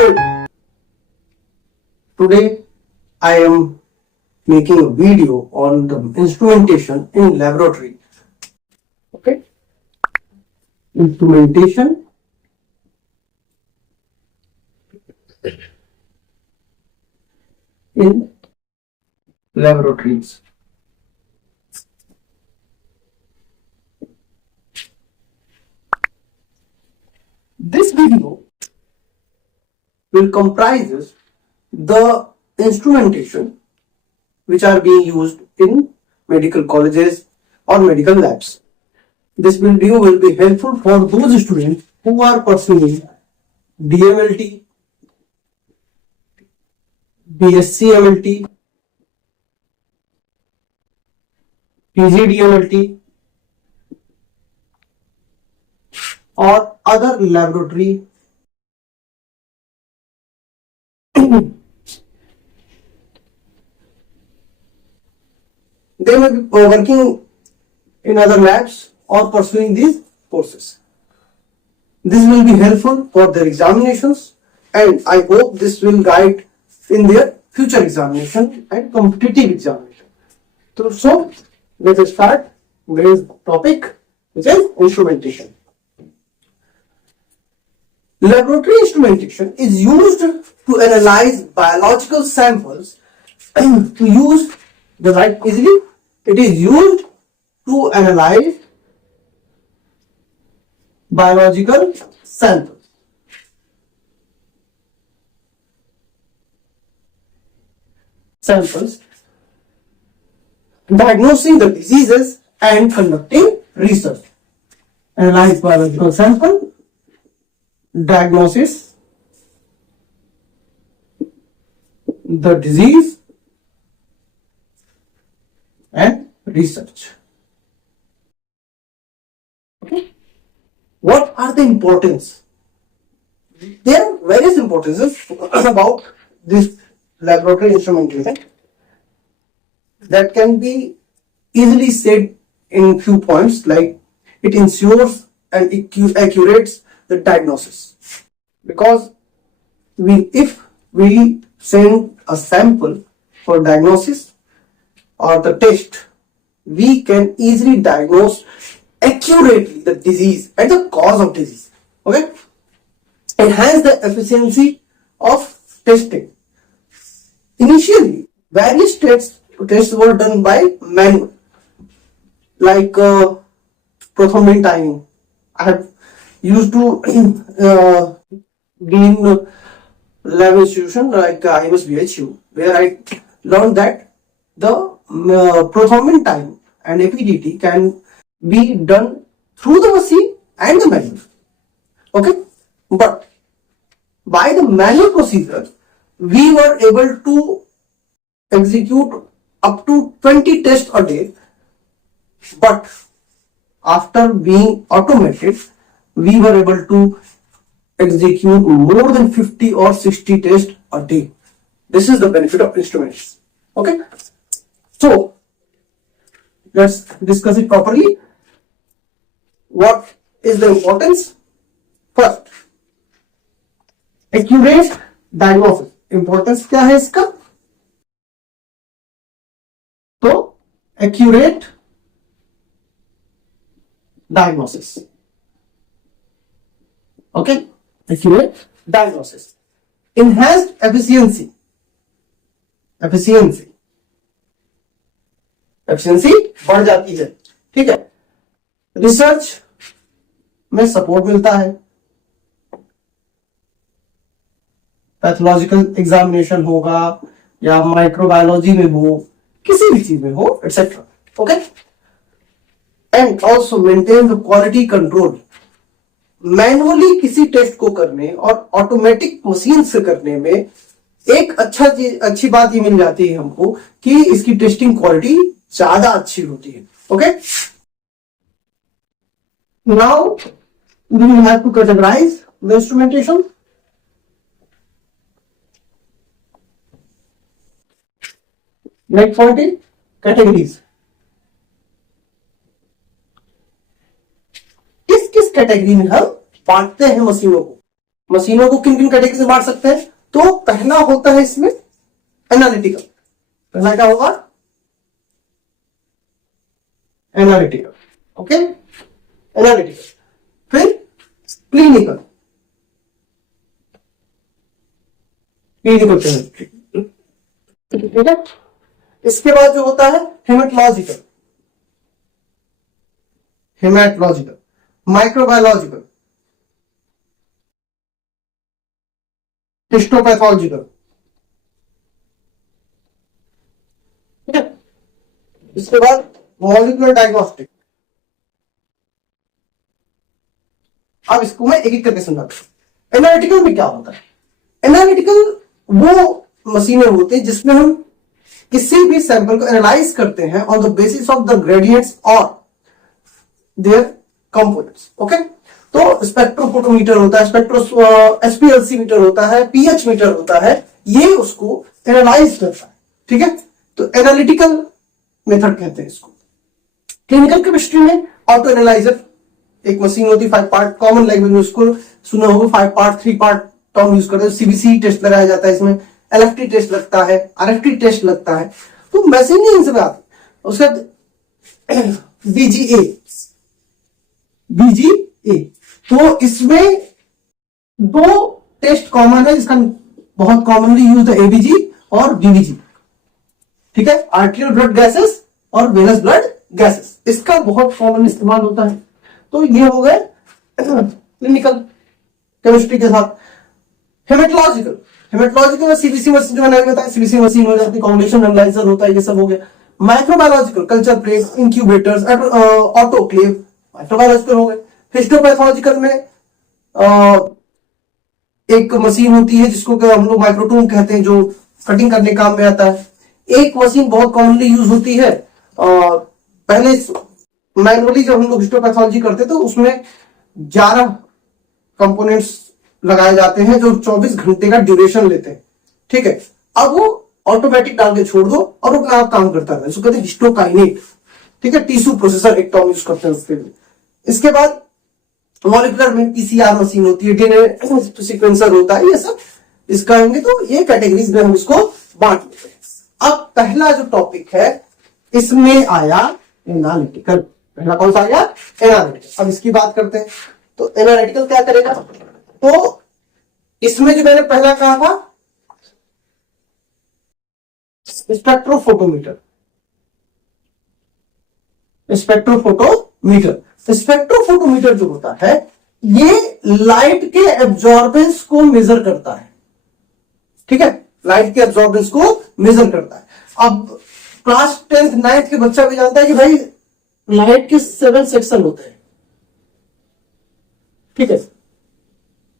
Hello, today I am making a video on the instrumentation in laboratory. Okay, instrumentation in laboratories. This video will comprises the instrumentation which are being used in medical colleges or medical labs. This video will be helpful for those students who are pursuing DMLT, BSc MLT, PGDMLT or other laboratory they may be working in other labs or pursuing these courses. This will be helpful for their examinations and I hope this will guide in their future examination and competitive examination. So let us start today's topic, which is instrumentation. Laboratory instrumentation is used to analyze biological samples to use the right easily. It is used to analyze biological samples. Diagnosing the diseases and conducting research. Analyze biological sample, diagnosis, the disease and research. Okay. What are the importance? There are various importances about this laboratory instrumentation that can be easily said in few points, like it ensures and accurates the diagnosis, because if we send a sample for diagnosis or the test, we can easily diagnose accurately the disease and the cause of disease. Okay, enhance the efficiency of testing. Initially, various tests were done by manual, like Prothrombin timing. I have used to be in lab institution like IMS BHU, where I learned that the Prothrombin time and APDT can be done through the machine and the manual. Okay, but by the manual procedure, we were able to execute up to 20 tests a day, but after being automated, we were able to execute more than 50 or 60 tests a day. This is the benefit of instruments. Okay, so let's discuss it properly. What is the importance? First, accurate diagnosis. Importance क्या है इसका? तो accurate diagnosis. Okay, accurate diagnosis. Enhanced efficiency. Efficiency बढ़ जाती है. ठीक है. Research में सपोर्ट मिलता है. पैथोलॉजिकल एग्जामिनेशन होगा या माइक्रोबायोलॉजी में हो, किसी भी चीज में हो, etcetera. Okay, and also maintain the quality control. Manually किसी टेस्ट को करने और ऑटोमेटिक मशीन से करने में एक अच्छी बात ये मिल जाती है हमको कि इसकी टेस्टिंग क्वालिटी ज्यादा अच्छी होती है. Okay, now we will have to categorize the instrumentation. Next point is categories. किस किस कैटेगरी में हम बांटते हैं मशीनों को. मशीनों को किन किन कैटेगरी से बांट सकते हैं? तो पहला होता है इसमें एनालिटिकल। पहला क्या होगा? एनालिटिकल। Okay, analytical. फिर क्लिनिकल, क्लिनिकल केमिस्ट्री, ठीक है। इसके बाद जो होता है हेमेटोलॉजिकल, हेमेटोलॉजिकल, माइक्रोबायोलॉजिकल, हिस्टोपैथोलॉजिकल, ठीक है। इसके बाद मॉलिक्यूलर डायग्नोस्टिक। अब इसको मैं एक एक करके समझाता हूं। एनालिटिकल में क्या होता है? एनालिटिकल वो मशीनें होती है जिसमें हम किसी भी सैंपल को एनालाइज करते हैं on the basis of the gradients और देयर कंपोनेंट्स। ओके, तो स्पेक्ट्रोफोटोमीटर होता है, एसपीएलसी मीटर होता है, पीएच मीटर होता है, ये उसको एनालाइज करता है, ठीक है। तो एनालिटिकल मेथड कहते हैं इसको। क्लिनिकल केमिस्ट्री में ऑटो एनालाइजर एक मशीन होती है, 5 पार्ट, कॉमन लैंग्वेज में उसको सुना होगा, 5 पार्ट 3 पार्ट टर्म यूज करते हैं। सीबीसी टेस्ट लगाया जाता है इसमें, एलएफटी टेस्ट लगता है, आरएफटी टेस्ट लगता है। तो मशीन ही इनसे आती है। उसके बाद बीजीए, बीजीए, तो इसमें दो टेस्ट कॉमन है, इसका बहुत कॉमनली यूज है एबीजी और डीबीजी, ठीक है। आर्टेरियल ब्लड गैसेस और वेनस ब्लड गैसेस, इसका बहुत कॉमन इस्तेमाल होता है। तो ये हो गए क्लिनिकल केमिस्ट्री के साथ। हेमेटोलॉजिकल, हेमेटोलॉजिकल में सीबीसी मशीन जो मैंने बताया, सीबीसी मशीन हो जाती है, कॉम्बिनेशन एनालाइजर होता है, ये सब हो गया। Microbiological, culture plate, incubators, autoclave, microbiological हो गए। हिस्टोपैथोलॉजिकल में एक मशीन होती है जिसको हम लोग माइक्रोटूम कहते हैं, जो कटिंग करने काम में आता है। एक मशीन बहुत कॉमनली यूज होती है, पहले मैनुअली जब हम लोग हिस्टोपैथोलॉजी करते तो उसमें 11 कंपोनेंट्स लगाए जाते हैं जो 24 घंटे का ड्यूरेशन लेते हैं, ठीक है। अब वो ऑटोमेटिक डाल के छोड़ दो और अपना आप काम करता है, इसको कहते हैं हिस्टोकाइनेट, ठीक है। टिश्यू प्रोसेसर एक टर्म यूज करते हैं उसके लिए। इसके बाद मॉलिक्यूलर में पीसीआर मशीन होती है, डीएनए सीक्वेंसर होता है, ये सब इसका होंगे। तो ये कैटेगरीज में हम इसको बांट लेते हैं। अब पहला जो टॉपिक है इसमें आया एनालिटिकल। पहला कौन सा आया? एनालिटिकल। अब इसकी बात करते हैं। तो एनालिटिकल क्या करेगा? तो इसमें जो मैंने पहला कहा था स्पेक्ट्रोफोटोमीटर, स्पेक्ट्रोफोटोमीटर, स्पेक्ट्रोफोटोमीटर जो होता है ये लाइट के एब्जॉर्बेंस को मेजर करता है, ठीक है। लाइट के एब्जॉर्बेंस को मेजर करता है। अब क्लास 10th 9th के बच्चा भी जानता है कि भाई लाइट के 7 सेक्शन होते हैं, ठीक है।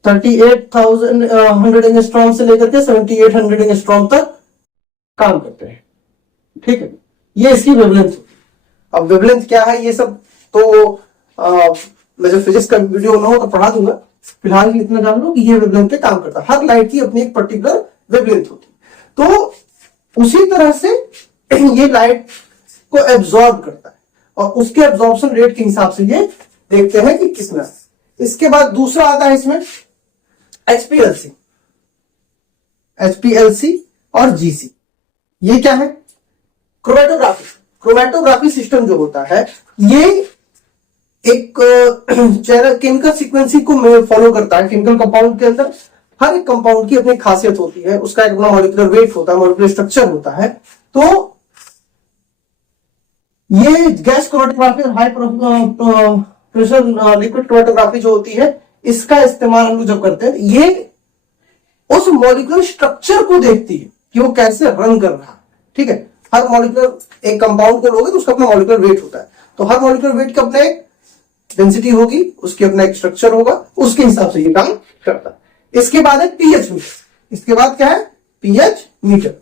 38,100 एंगस्ट्रॉम से लेकर के 7,800 एंगस्ट्रॉम तक काम करते हैं, ठीक है। ये इसकी वेवलेंथ होती है। अब वेवलेंथ क्या है ये सब तो मैं जब फिजिक्स का वीडियो ना हो तो पढ़ा दूंगा, फिलहाल इतना जान लो कि ये वेवलेंथ पे काम करता है। हर लाइट की अपनी एक पर्टिकुलर वेवलेंथ होती है। तो उसी तरह से ये लाइट को एब्जॉर्ब करता है और उसके एब्जॉर्प्शन रेट के हिसाब से ये देखते हैं कि कितना है। इसके बाद दूसरा आता है इसमें एचपीएलसी, एचपीएलसी और जीसी। ये क्या है? क्रोमेटोग्राफी। क्रोमेटोग्राफी सिस्टम जो होता है ये एक केमिकल सीक्वेंसिंग को फॉलो करता है। केमिकल कंपाउंड के अंदर हर एक कंपाउंड की अपनी खासियत होती है, उसका एक अपना मॉलिक्यूलर वेट होता है, मॉलिक्यूलर स्ट्रक्चर होता है। तो ये गैस क्रोमेटोग्राफी और हाई प्रेशर लिक्विड क्रोमेटोग्राफी जो होती है इसका इस्तेमाल हम लोग जब करते हैं, ये उस मॉलिक्यूलर स्ट्रक्चर को देखती है कि वो कैसे रन कर रहा है, ठीक है। हर मॉलिक्यूलर एक कंपाउंड को लोगे तो उसका अपना मॉलिक्यूलर वेट होता है, तो हर मॉलिक्यूलर वेट का अपना एक डेंसिटी होगी, उसकी अपना एक स्ट्रक्चर होगा, उसके हिसाब से ये काम करता है। इसके बाद है पीएच मीटर। इसके बाद क्या है? PH meter.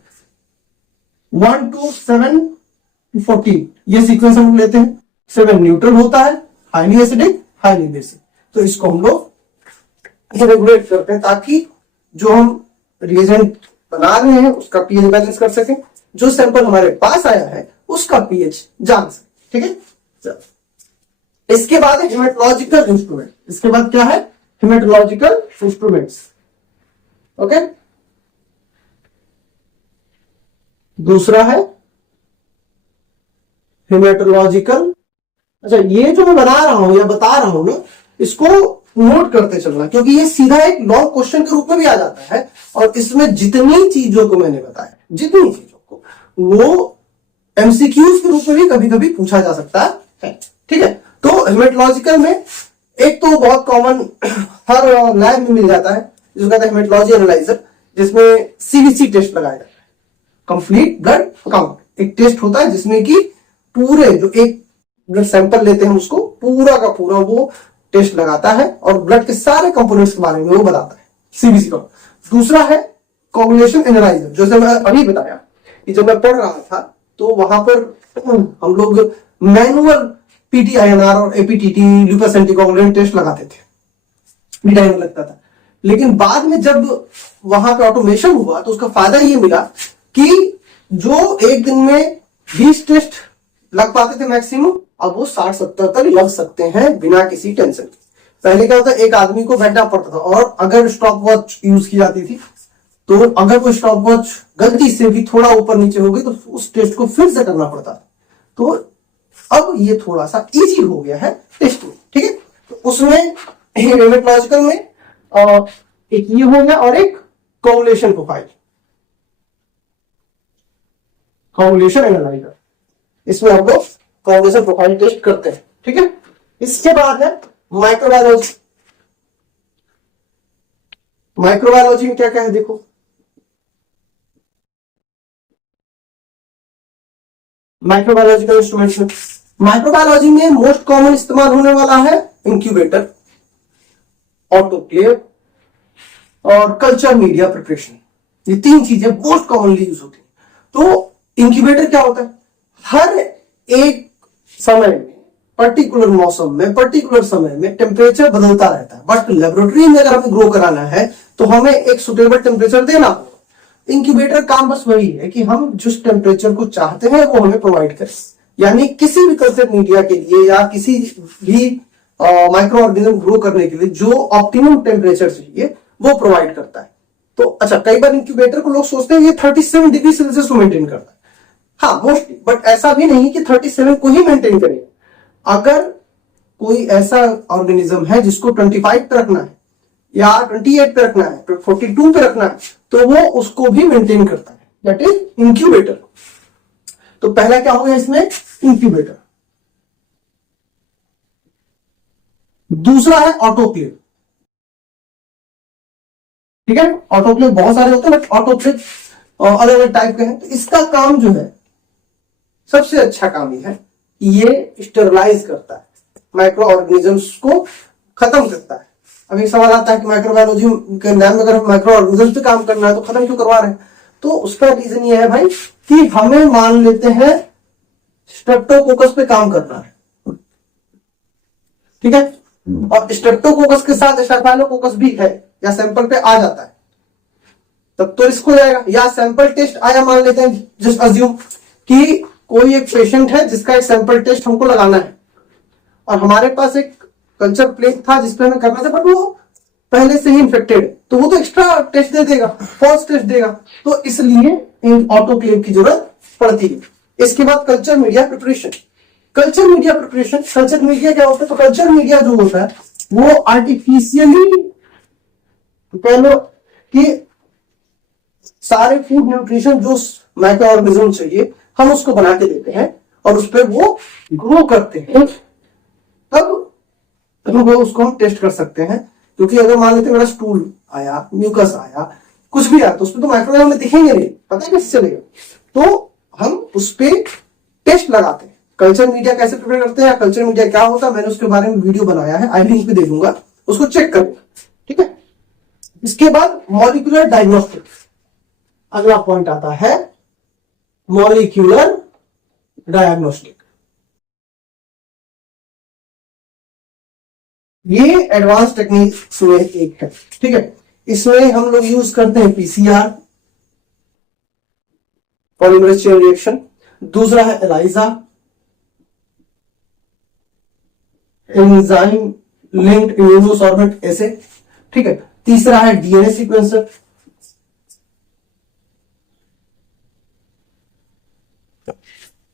1 to 7 to 14 ये सीक्वेंस हम लेते हैं। 7 न्यूट्रल होता है, हाईली एसिडिक, हाईली बेसिक। तो इसको हम लोग रेगुलेट करते हैं ताकि जो हम रिएजेंट बना रहे हैं उसका पीएच बैलेंस कर सकें, जो सैंपल हमारे पास आया है उसका पीएच जान सके, ठीक है। इसके बाद है हेमेटोलॉजिकल इंस्ट्रूमेंट। इसके बाद क्या है? Haematological instruments. ओके, दूसरा है हेमेटोलॉजिकल। अच्छा, ये जो मैं बना रहा हूं या बता रहा हूं ना, इसको नोट करते चलना, क्योंकि ये सीधा एक लॉन्ग क्वेश्चन के रूप में भी आ जाता है। और इसमें जितनी चीजों को मैंने बताया, जितनी चीजों को, वो एमसीक्यूज के रूप में भी कभी कभी पूछा जा सकता है। ठीक है, तो हेमेटोलॉजिकल में एक तो बहुत कॉमन हर लैब में मिल जाता है, जिसको कहते हैं हेमेटोलॉजी एनालाइजर, जिसमें सीबीसी टेस्ट लगाया जाता है, कंप्लीट ब्लड काउंट। एक टेस्ट होता है जिसमें कि पूरे जो एक ब्लड सैंपल लेते हैं उसको पूरा का पूरा वो टेस्ट लगाता है और ब्लड के सारे कंपोनेंट्स के बारे में वो बताता है, सीबीसी का। दूसरा है कोगुलेशन एनालाइजर, जैसे मैं अभी बताया कि जब मैं पढ़ रहा था तो वहां पर हम लोग मैनुअल पीटीआईएनआर और एपीटीटी ल्यूपस एंटीकोगुलेंट टेस्ट लगाते थे, टाइम लगता था। लेकिन बाद में जब वहां पे ऑटोमेशन हुआ तो उसका फायदा ये मिला कि जो एक दिन में 20 टेस्ट लग पाते थे मैक्सिमम, अब वो 60-70 तक लग सकते हैं बिना किसी टेंशन के। पहले क्या होता, एक आदमी को बैठना पड़ता था, और अगर स्टॉप वॉच यूज की जाती थी तो अगर वो स्टॉप वॉच गलती से भी थोड़ा ऊपर नीचे हो गई तो उस टेस्ट को फिर से करना पड़ता था। तो अब ये थोड़ा सा इजी हो गया है टेस्टिंग। ठीक है, तो उसमें हेमेटोलॉजिकल में एक ये हो गया, और एक कोगुलेशन प्रोफाइल, कोगुलेशन एनालाइजर, इसमें हम लोग कोगुलेशन प्रोफाइल टेस्ट करते हैं। ठीक है, इसके बाद है माइक्रोबायोलॉजी। माइक्रोबायोलॉजी में क्या क्या है देखो, माइक्रोबायोलॉजिकल इंस्ट्रूमेंट्स में, माइक्रोबायोलॉजी में मोस्ट कॉमन इस्तेमाल होने वाला है इंक्यूबेटर, ऑटोक्लेव और कल्चर मीडिया प्रिपरेशन। ये तीन चीजें मोस्ट कॉमनली यूज होती है। तो इंक्यूबेटर क्या होता है, हर एक समय में, पर्टिकुलर मौसम में, पर्टिकुलर समय में टेम्परेचर बदलता रहता है, बट लेबोरेटरी में अगर हमें ग्रो कराना है तो हमें एक सुटेबल टेम्परेचर देना होगा। इंक्यूबेटर काम बस वही है कि हम जिस टेम्परेचर को चाहते हैं वो हमें प्रोवाइड करें, यानी किसी भी कल्चर मीडिया के लिए या किसी भी माइक्रो ऑर्गेनिज्म ग्रो करने के लिए जो ऑप्टिमम टेम्परेचर चाहिए वो प्रोवाइड करता है। तो अच्छा, कई बार इंक्यूबेटर को लोग सोचते हैं ये 37 डिग्री सेल्सियस को मेंटेन करता है, हाँ मोस्टली, बट ऐसा भी नहीं कि 37 को ही मेंटेन करेगा। अगर कोई ऐसा ऑर्गेनिज्म है जिसको 25 पे रखना है या 28 पे रखना है, 42 पे रखना है, तो वो उसको भी मेंटेन करता है, दैट इज इंक्यूबेटर। तो पहला क्या हो गया इसमें, इंक्यूबेटर। दूसरा है ऑटोक्लेव। ठीक है, ऑटोक्लेव बहुत सारे होते हैं, बट ऑटोक्लेव अलग अलग टाइप के हैं। तो इसका काम जो है, सबसे अच्छा काम ये है, ये स्टेरलाइज करता है, माइक्रो ऑर्गेनिजम्स को खत्म करता है। अभी सवाल आता है कि माइक्रोबायोलॉजी के नाम में अगर माइक्रो ऑर्गेनिजम्स पे काम करना है तो खत्म क्यों करवा रहे हैं? तो उसका रीजन ये है भाई कि हमें मान लेते हैं स्ट्रेप्टोकोकस पे काम करना है, ठीक है, और स्ट्रेप्टोकोकस के साथ स्टेफाइलोकोकस भी है या सैंपल पे आ जाता है, तब तो रिस्क हो जाएगा। या सैंपल टेस्ट आया, मान लेते हैं, जस्ट अज्यूम कि कोई एक पेशेंट है जिसका एक सैंपल टेस्ट हमको लगाना है, और हमारे पास एक कल्चर प्लेट था जिसपे हमें करना था, बट वो पहले से ही इन्फेक्टेड, तो वो तो एक्स्ट्रा टेस्ट दे देगा, फॉल्स टेस्ट देगा, तो इसलिए ऑटोक्लेव की जरूरत पड़ती है। इसके बाद culture media preparation. Culture media preparation, culture media क्या होता है? तो कल्चर मीडिया जो होता है वो आर्टिफिशियली कह लो कि सारे फूड न्यूट्रिशन जो माइक्रो ऑर्गेनिज्म चाहिए हम उसको बना के देते हैं और उस पर वो ग्रो करते हैं, तब वो उसको हम टेस्ट कर सकते हैं। क्योंकि अगर मान लेते मेरा स्टूल आया, म्यूकस आया, कुछ भी आया, तो उसमें तो माइक्रोबायोम में दिखेंगे नहीं, पता है कैसे चलेगा? तो हम उस पर टेस्ट लगाते हैं। कल्चर मीडिया कैसे प्रिपेयर करते हैं, कल्चर मीडिया क्या होता है, मैंने उसके बारे में वीडियो बनाया है, आई लिंक पे दे दूंगा, उसको चेक करें, ठीक है। इसके बाद मॉलिक्यूलर डायग्नोस्टिक, अगला पॉइंट आता है मॉलिक्यूलर डायग्नोस्टिक। ये एडवांस टेक्निक्स में एक है, ठीक है। इसमें हम लोग यूज करते हैं पीसीआर, पॉलीमरेज चेन रिएक्शन। दूसरा है एलाइजा, एंजाइम लिंक्ड इम्यूनोसॉर्बेंट ऐसे, ठीक है। तीसरा है डीएनए सीक्वेंसर,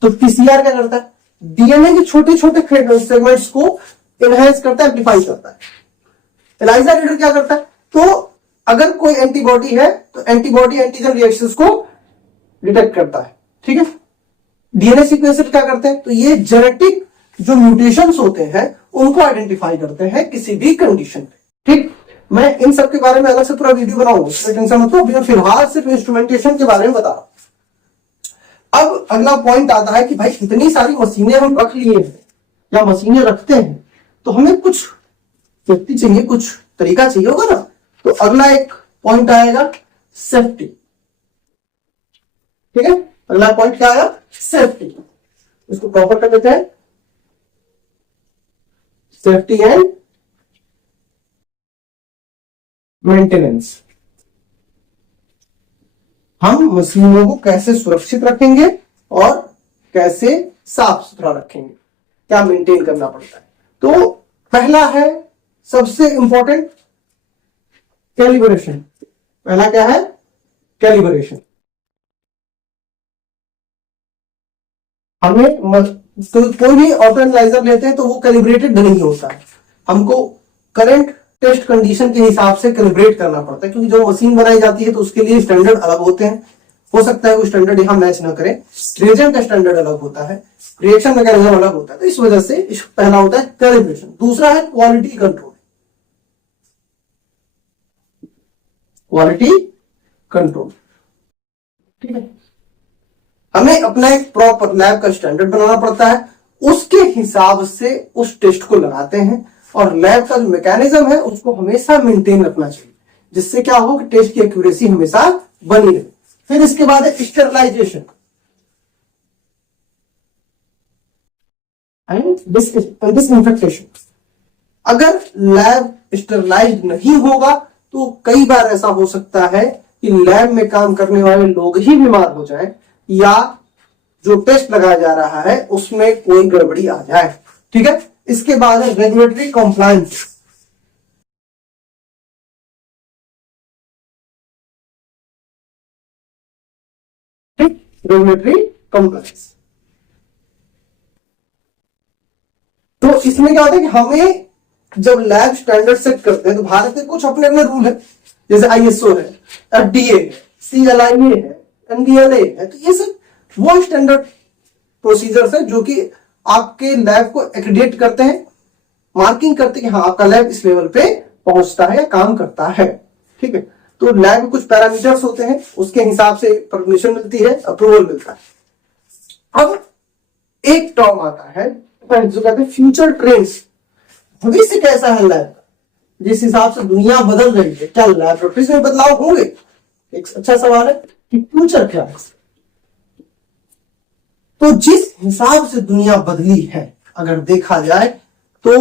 तो पीसीआर क्या करता है, डीएनए के छोटे छोटे सेगमेंट्स को एनहांस करता है, एम्प्लीफाई करता है। एलाइजा रीडर क्या करता है, तो अगर कोई एंटीबॉडी है तो एंटीबॉडी एंटीजन रिएक्शंस को डिटेक्ट करता है, ठीक है। डीएनए सीक्वेंसर क्या करते हैं, तो ये जेनेटिक जो म्यूटेशंस होते हैं उनको आइडेंटिफाई करते हैं किसी भी कंडीशन में, ठीक। मैं इन सब के बारे में अलग से पूरा वीडियो बनाऊंगा, टेंशन मत लो, अभी मैं फिलहाल सिर्फ इंस्ट्रूमेंटेशन के बारे में बता रहा हूं। अब अगला पॉइंट आता है कि भाई इतनी सारी मशीनें हम रख लिए हैं या मशीनें रखते हैं, तो हमें कुछ सेफ्टी चाहिए, कुछ तरीका चाहिए होगा ना। तो अगला एक पॉइंट आएगा सेफ्टी, ठीक है। अगला पॉइंट क्या आया, सेफ्टी। इसको प्रॉपर कर देते हैं, सेफ्टी एंड मेंटेनेंस। हम मशीनों को कैसे सुरक्षित रखेंगे और कैसे साफ सुथरा रखेंगे, क्या मेंटेन करना पड़ता है। तो पहला है सबसे इंपॉर्टेंट कैलिब्रेशन। पहला क्या है, कैलिब्रेशन। हमें तो कोई भी ऑटो एनालाइजर लेते हैं तो वो कैलिब्रेटेड नहीं होता है, हमको करंट टेस्ट कंडीशन के हिसाब से कैलिब्रेट करना पड़ता है, क्योंकि जो मशीन बनाई जाती है तो उसके लिए स्टैंडर्ड अलग होते हैं। हो सकता है वो स्टैंडर्ड यहां मैच ना करे, रिएजेंट का स्टैंडर्ड अलग होता है, रिएक्शन मैकेनिज्म अलग होता है, तो इस वजह से पहला होता है कैलिब्रेशन। दूसरा है क्वालिटी कंट्रोल, क्वालिटी कंट्रोल, ठीक है। हमें अपना एक प्रॉपर लैब का स्टैंडर्ड बनाना पड़ता है, उसके हिसाब से उस टेस्ट को लगाते हैं, और लैब का जो मैकेनिज्म है उसको हमेशा मेंटेन रखना चाहिए, जिससे क्या हो कि टेस्ट की एक्यूरेसी हमेशा बनी रहे। फिर इसके बाद है स्टेरलाइजेशन एंड डिसइंफेक्टेशन। अगर लैब स्टेरलाइज्ड नहीं होगा तो कई बार ऐसा हो सकता है कि लैब में काम करने वाले लोग ही बीमार हो जाएं, या जो टेस्ट लगाया जा रहा है उसमें कोई गड़बड़ी आ जाए, ठीक है। इसके बाद है रेगुलेटरी कॉम्प्लायंस। रेगुलेटरी कॉम्प्लायंस, तो इसमें क्या होता है कि हमें जब लैब स्टैंडर्ड सेट करते हैं तो भारत के कुछ अपने अपने रूल है, जैसे आईएसओ है, एफडीए है, सीएलआईए है, एनडीएलए है। तो ये सब वो स्टैंडर्ड प्रोसीजर्स है जो कि आपके लैब को एक्रेडिट करते हैं, मार्किंग करते हैं कि हाँ आपका लैब इस लेवल पे पहुंचता है या काम करता है, ठीक है। तो लैब में कुछ पैरामीटर्स होते हैं, उसके हिसाब से परमिशन मिलती है, अप्रूवल मिलता है। अब एक टर्म आता है जो कहते हैं फ्यूचर ट्रेंड्स। भविष्य कैसा है लैब का, जिस हिसाब से दुनिया बदल रही है, क्या लैबोरेटरीज में बदलाव होंगे। एक अच्छा सवाल है कि फ्यूचर क्या है। तो जिस हिसाब से दुनिया बदली है अगर देखा जाए तो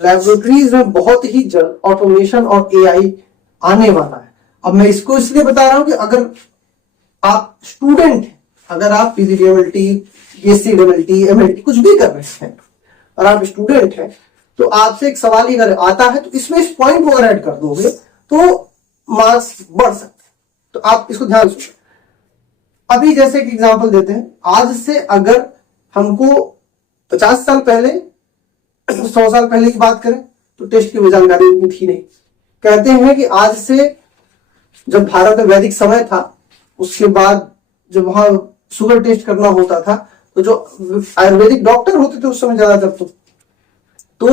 लैबोरेटरीज में बहुत ही जल्द ऑटोमेशन और एआई आने वाला है। अब मैं इसको इसलिए बता रहा हूं कि अगर आप स्टूडेंट हैं, अगर आप पीजीडीएमएलटी, बीएससीडीएमएलटी, एमएलटी कुछ भी कर रहे हैं और आप स्टूडेंट हैं, तो आपसे एक सवाल ही अगर आता है तो इसमें इस पॉइंट को अगर ऐड कर दोगे तो मार्क्स बढ़ सकते हैं। तो आप इसको ध्यान सुनिए। अभी जैसे एक एग्जांपल देते हैं, आज से अगर हमको 50 साल पहले, 100 साल पहले की बात करें तो टेस्ट की जानकारी उतनी थी नहीं। कहते हैं कि आज से जब भारत में वैदिक समय था, उसके बाद जब वहां शुगर टेस्ट करना होता था तो जो आयुर्वेदिक डॉक्टर होते थे उस समय ज्यादातर तो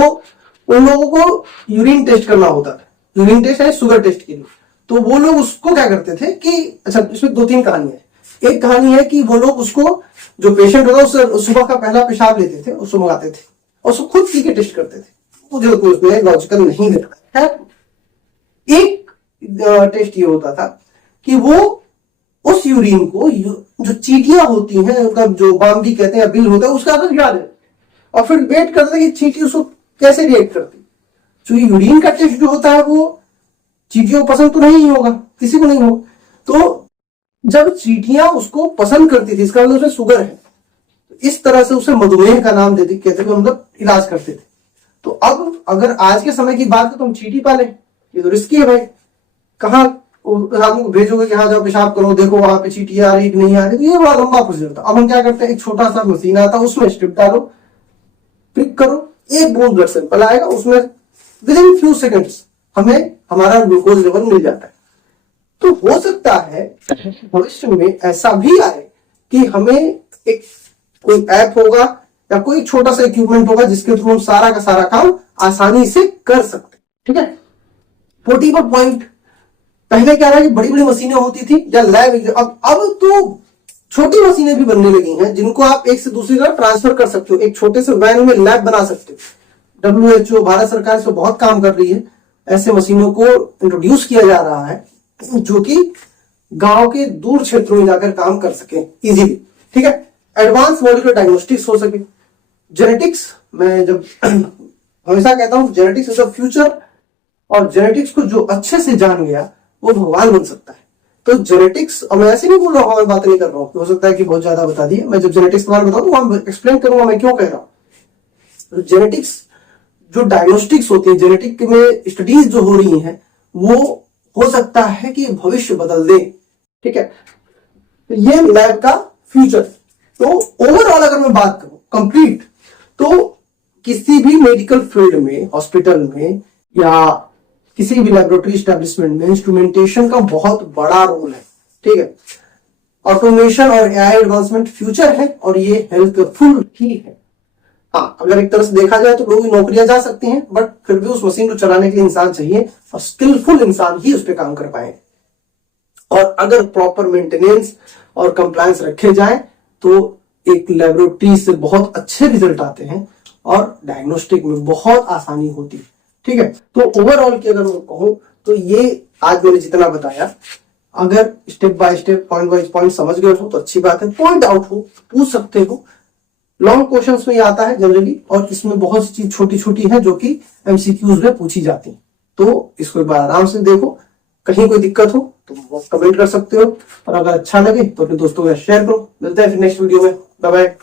उन लोगों को यूरिन टेस्ट करना होता था। यूरिन टेस्ट है शुगर टेस्ट के लिए। तो वो लोग उसको क्या करते थे कि अच्छा, इसमें 2-3 कहानियां है। एक कहानी है कि वो लोग उसको, जो पेशेंट होता उससे सुबह का पहला पेशाब लेते थे, उसको मंगाते थे और उसको खुद पी के टेस्ट करते थे। मुझे उसमें लॉजिकल नहीं लगता है। एक टेस्ट ये होता था कि वो उस यूरिन को, जो चीटियां होती हैं उनका जो बाम्बी कहते हैं बिल होता है, उसका अगर गिरा देते और फिर वेट करते कि चींटी उसको कैसे रिएक्ट करती। तो यूरिन का टेस्ट जो होता है वो चींटियों को पसंद तो नहीं होगा, किसी को नहीं होगा। तो जब चींटियां उसको पसंद करती थी, इसका मतलब उसमें शुगर है, तो इस तरह से उसे मधुमेह का नाम देते, कहते थे, मतलब इलाज करते थे। तो अब अगर आज के समय की बात है तो हम चींटी पाले, ये तो रिस्की है भाई। कहाँ उस आदमी को भेजोगे कि हाँ जाओ पेशाब करो, देखो वहां पे चींटी आ रही कि नहीं आ रही, तो ये बड़ा लंबा प्रोसीजर था। अब हम क्या करते हैं, एक छोटा सा मशीन आता है, उसमें स्ट्रिप डालो, पिक करो, एक बूंद ब्लड सैंपल आएगा, उसमें विद इन फ्यू सेकेंड्स हमें हमारा ग्लूकोज लेवल मिल जाता है। तो हो सकता है भविष्य में ऐसा भी आए कि हमें एक कोई ऐप होगा या कोई छोटा सा इक्विपमेंट होगा जिसके थ्रू हम सारा का सारा काम आसानी से कर सकते हैं। ठीक है, 44 पॉइंट। पहले क्या था कि बड़ी बड़ी मशीनें होती थी या लैब, अब तो छोटी मशीनें भी बनने लगी हैं जिनको आप एक से दूसरी जगह ट्रांसफर कर सकते हो। एक छोटे से वैन में लैब बना सकते हो। WHO, भारत सरकार इस पर बहुत काम कर रही है। ऐसे मशीनों को इंट्रोड्यूस किया जा रहा है जो कि गांव के दूर क्षेत्रों में जाकर काम कर सके इजीली। ठीक है, एडवांस मॉलिक्यूलर डायग्नोस्टिक्स हो सके। जेनेटिक्स, मैं जब हमेशा कहता हूं जेनेटिक्स इज द फ्यूचर, और जेनेटिक्स को जो अच्छे से जान गया वो भगवान बन सकता है। तो जेनेटिक्स, और मैं ऐसे नहीं बोल रहा हूं, मैं बात नहीं कर रहा हूं, हो सकता है कि बहुत ज्यादा बता दिए। मैं जब जेनेटिक्स के बारे में बताऊंगा मैं एक्सप्लेन करूंगा मैं क्यों कह रहा हूं। जेनेटिक्स जो डायग्नोस्टिक्स होती है, जेनेटिक में स्टडीज जो हो रही हैं, वो हो सकता है कि भविष्य बदल दे। ठीक है, तो ये लैब का फ्यूचर। तो ओवरऑल अगर मैं बात करूं कंप्लीट, तो किसी भी मेडिकल फील्ड में, हॉस्पिटल में या किसी भी लेबोरेटरी एस्टेब्लिशमेंट में इंस्ट्रूमेंटेशन का बहुत बड़ा रोल है। ठीक है, ऑटोमेशन और एआई एडवांसमेंट फ्यूचर है और ये हेल्पफुल ही है। हाँ, अगर एक तरह से देखा जाए तो लोगों की नौकरियां जा सकती हैं, बट फिर भी उस मशीन को चलाने के लिए इंसान चाहिए और स्किलफुल इंसान ही उस पर काम कर पाए। और अगर प्रॉपर मेंटेनेंस और कंप्लायंस रखे जाए तो एक लेबोरेटरी से बहुत अच्छे रिजल्ट आते हैं और डायग्नोस्टिक में बहुत आसानी होती है। ठीक है, तो ओवरऑल की अगर मैं कहूं तो ये आज मैंने जितना बताया, अगर step by step point wise point समझ गए हो तो अच्छी बात है। पॉइंट आउट हो पूछ सकते हो, लॉन्ग क्वेश्चंस में ये आता है जनरली, और इसमें बहुत सी चीज छोटी छोटी है जो कि MCQs में पूछी जाती है। तो इसको एक बार आराम से देखो, कहीं कोई दिक्कत हो तो कमेंट कर सकते हो, और अगर अच्छा लगे तो अपने दोस्तों के साथ शेयर करो। मिलते हैं फिर नेक्स्ट वीडियो में, बाय बाय।